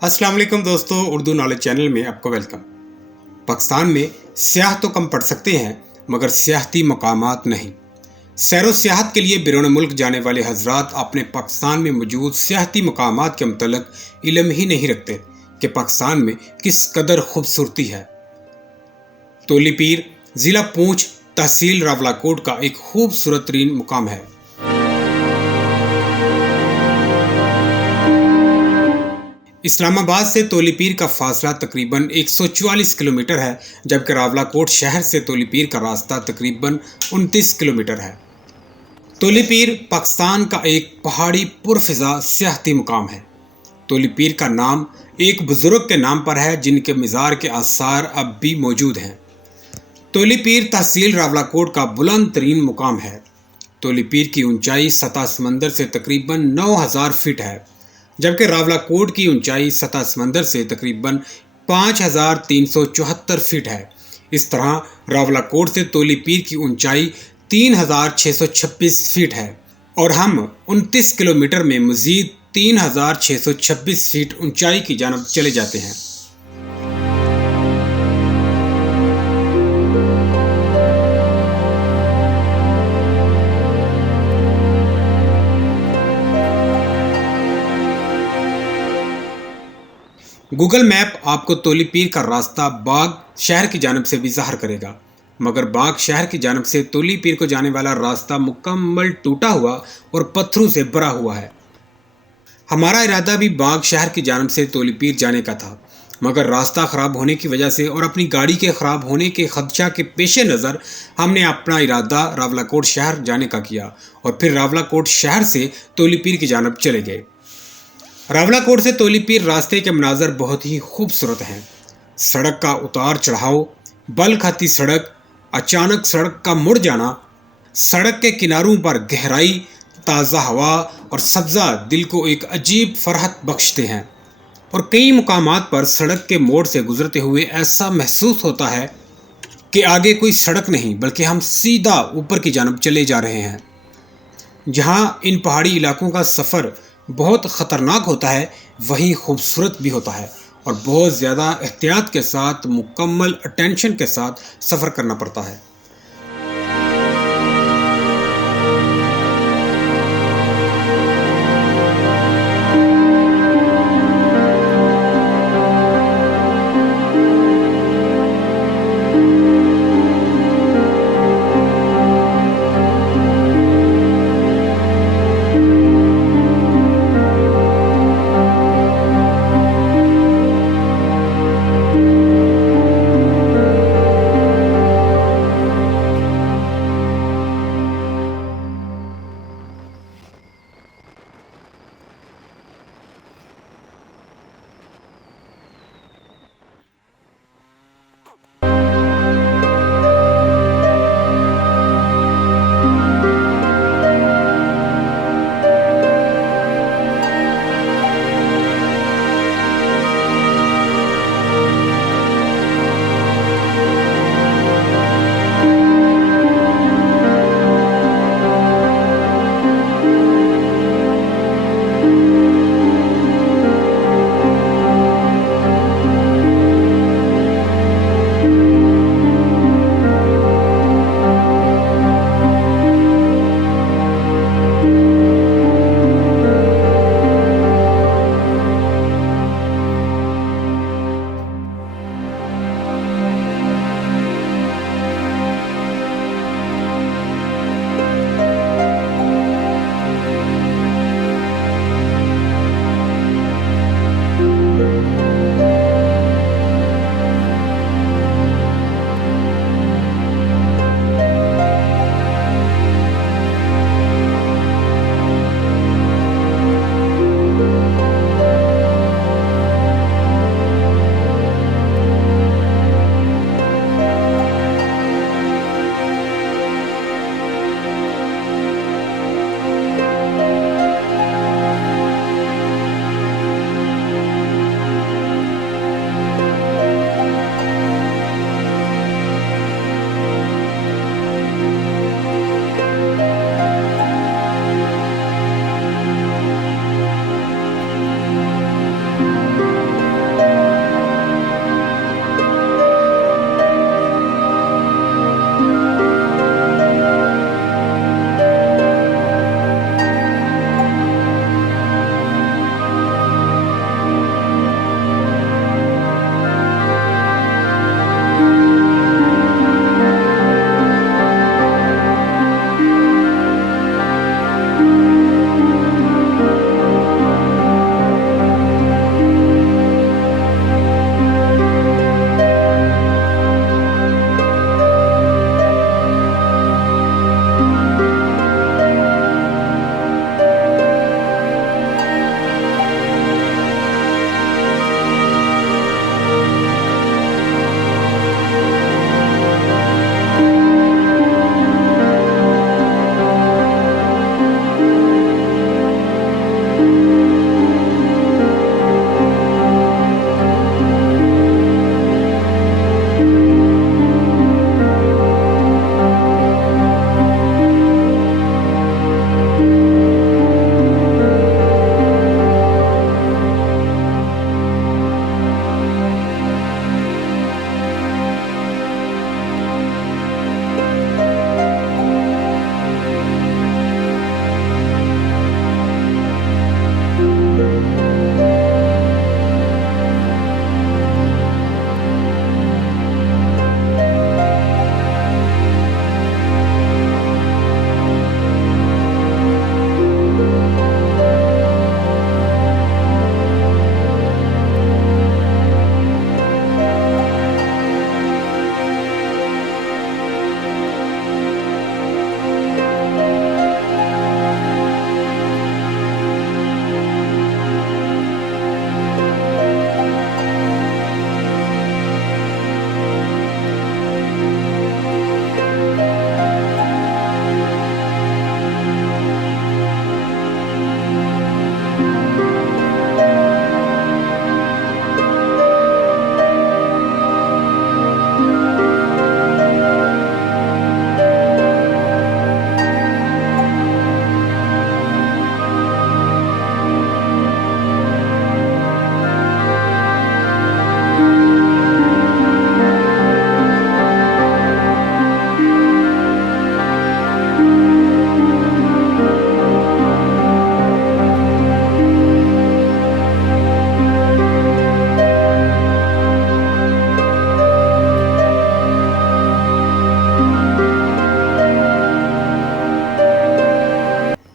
अस्सलाम वालेकुम दोस्तों, उर्दू नॉलेज चैनल में आपको वेलकम। पाकिस्तान में सियाह तो कम पड़ सकते हैं मगर सियाहती मकामात नहीं। सैरो सियाहत के लिए बैरून मुल्क जाने वाले हजरात अपने पाकिस्तान में मौजूद सियाहती मकामात के मतलब इल्म ही नहीं रखते कि पाकिस्तान में किस कदर खूबसूरती है। तोली पीर ज़िला पूंछ तहसील रावलाकोट का एक खूबसूरत तरीन मुकाम है। इस्लामाबाद से तोली पीर का फासला तकरीबन 144 किलोमीटर है, जबकि रावलाकोट शहर से तोली पीर का रास्ता तकरीबन 29 किलोमीटर है। तोली पीर पाकिस्तान का एक पहाड़ी पुरफिजा सियाहती मुकाम है। तोली पीर का नाम एक बुजुर्ग के नाम पर है जिनके मज़ार के आसार अब भी मौजूद हैं। तोली पीर तहसील रावलाकोट का बुलंद तरीन मुकाम है। तोली पीर की ऊंचाई सतह समंदर से तकरीबन 9000 फीट है, जबकि रावलाकोट की ऊंचाई सतह समंदर से तकरीबन 5374 फीट है। इस तरह रावलाकोट से तोली पीर की ऊंचाई 3626 फीट है और हम 29 किलोमीटर में मजीद 3626 फीट ऊंचाई की जानब चले जाते हैं। गूगल मैप आपको तोली पीर का रास्ता बाग शहर की जानब से भी ज़ाहिर करेगा, मगर बाग शहर की जानब से तोली पीर को जाने वाला रास्ता मुकम्मल टूटा हुआ और पत्थरों से भरा हुआ है। हमारा इरादा भी बाग शहर की जानब से तोली पीर जाने का था, मगर रास्ता ख़राब होने की वजह से और अपनी गाड़ी के ख़राब होने के खदशा के पेश नज़र हमने अपना इरादा रावलाकोट शहर जाने का किया और फिर रावलाकोट शहर से तोली पीर की जानब चले गए। रावलाकोट से तोली पीर रास्ते के मनाजर बहुत ही खूबसूरत हैं। सड़क का उतार चढ़ाव, बल खाती सड़क, अचानक सड़क का मुड़ जाना, सड़क के किनारों पर गहराई, ताज़ा हवा और सब्ज़ा दिल को एक अजीब फरहत बख्शते हैं। और कई मुकामात पर सड़क के मोड़ से गुजरते हुए ऐसा महसूस होता है कि आगे कोई सड़क नहीं बल्कि हम सीधा ऊपर की जानब चले जा रहे हैं। जहाँ इन पहाड़ी इलाकों का सफ़र बहुत ख़तरनाक होता है, वहीं खूबसूरत भी होता है और बहुत ज़्यादा एहतियात के साथ, मुकम्मल अटेंशन के साथ सफ़र करना पड़ता है।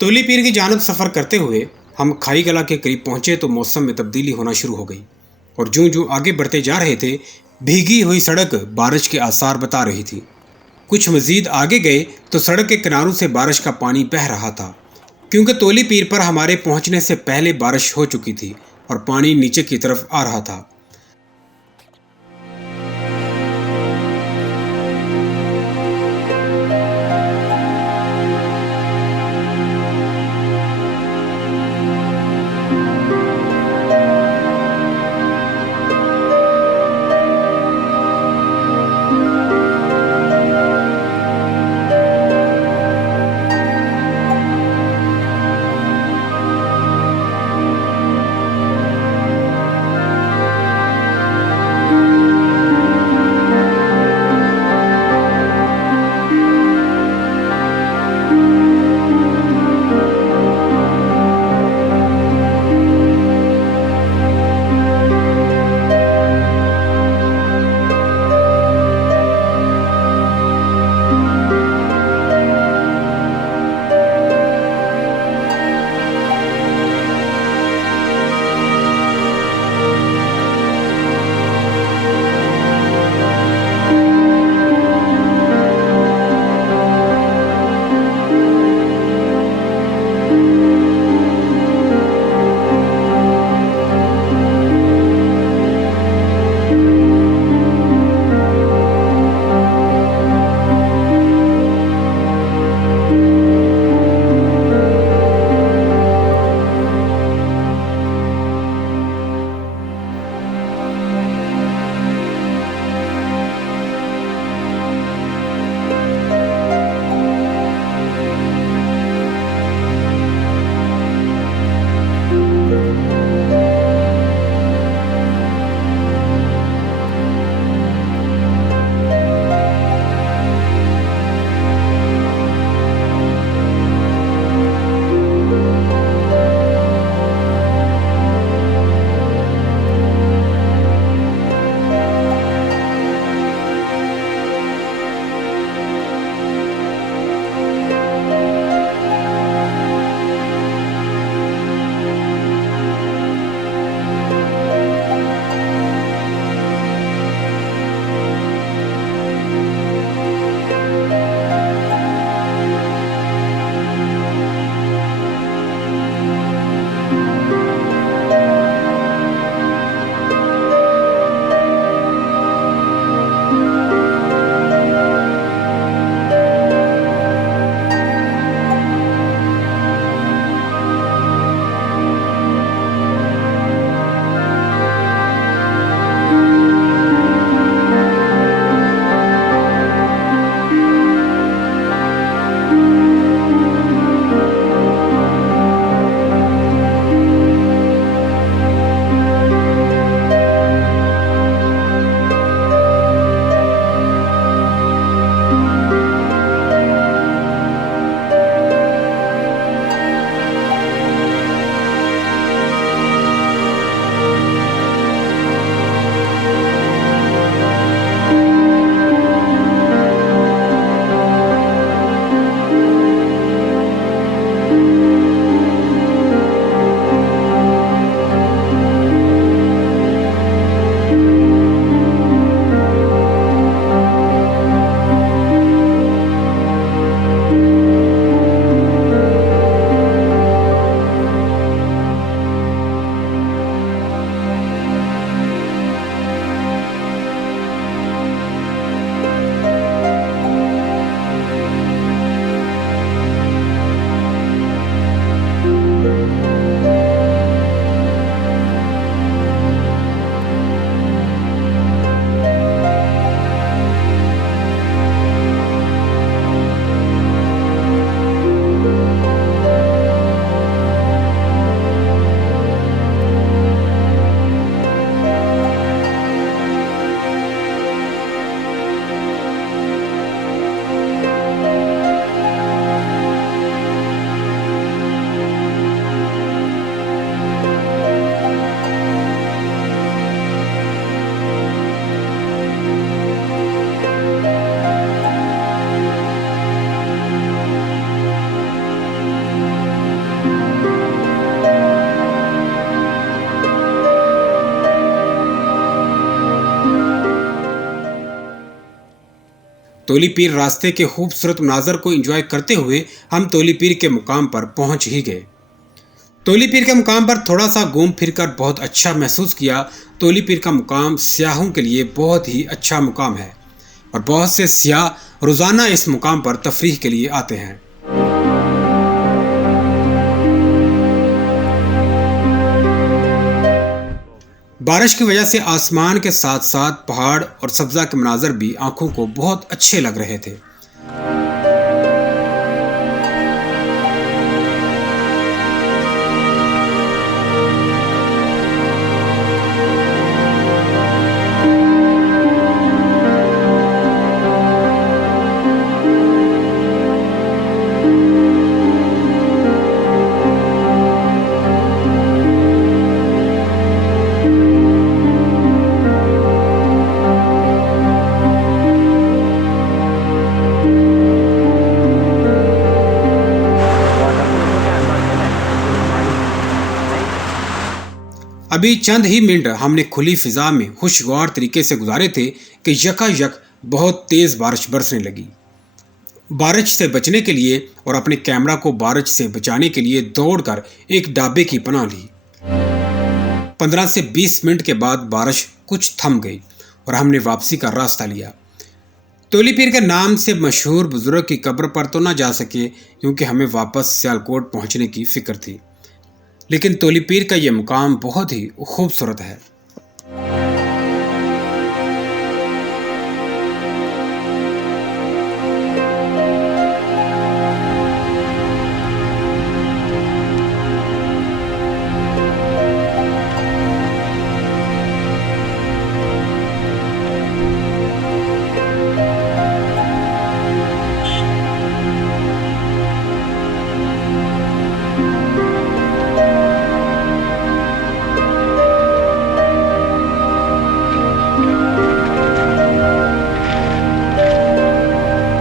तोली पीर की जानब सफ़र करते हुए हम खाई गला के करीब पहुंचे तो मौसम में तब्दीली होना शुरू हो गई और जूं जूं आगे बढ़ते जा रहे थे, भीगी हुई सड़क बारिश के आसार बता रही थी। कुछ मजीद आगे गए तो सड़क के किनारों से बारिश का पानी बह रहा था, क्योंकि तोली पीर पर हमारे पहुंचने से पहले बारिश हो चुकी थी और पानी नीचे की तरफ आ रहा था। तोली पीर रास्ते के खूबसूरत मनाजर को एंजॉय करते हुए हम तोली पीर के मुकाम पर पहुंच ही गए। तोली पीर के मुकाम पर थोड़ा सा घूम फिर कर बहुत अच्छा महसूस किया। तोली पीर का मुकाम सियाहों के लिए बहुत ही अच्छा मुकाम है और बहुत से सियाह रोज़ाना इस मुकाम पर तफरीह के लिए आते हैं। बारिश की वजह से आसमान के साथ साथ पहाड़ और सब्जा के मनाजर भी आंखों को बहुत अच्छे लग रहे थे। अभी चंद ही मिनट हमने खुली फिजा में खुशगवार तरीके से गुजारे थे कि यकायक बहुत तेज बारिश बरसने लगी। बारिश से बचने के लिए और अपने कैमरा को बारिश से बचाने के लिए दौड़कर एक ढाबे की पनाह ली। 15 से 20 मिनट के बाद बारिश कुछ थम गई और हमने वापसी का रास्ता लिया। तोली पीर के नाम से मशहूर बुजुर्ग की कब्र पर तो ना जा सके क्योंकि हमें वापस सियालकोट पहुंचने की फिक्र थी, लेकिन तोली पीर का यह मुकाम बहुत ही खूबसूरत है।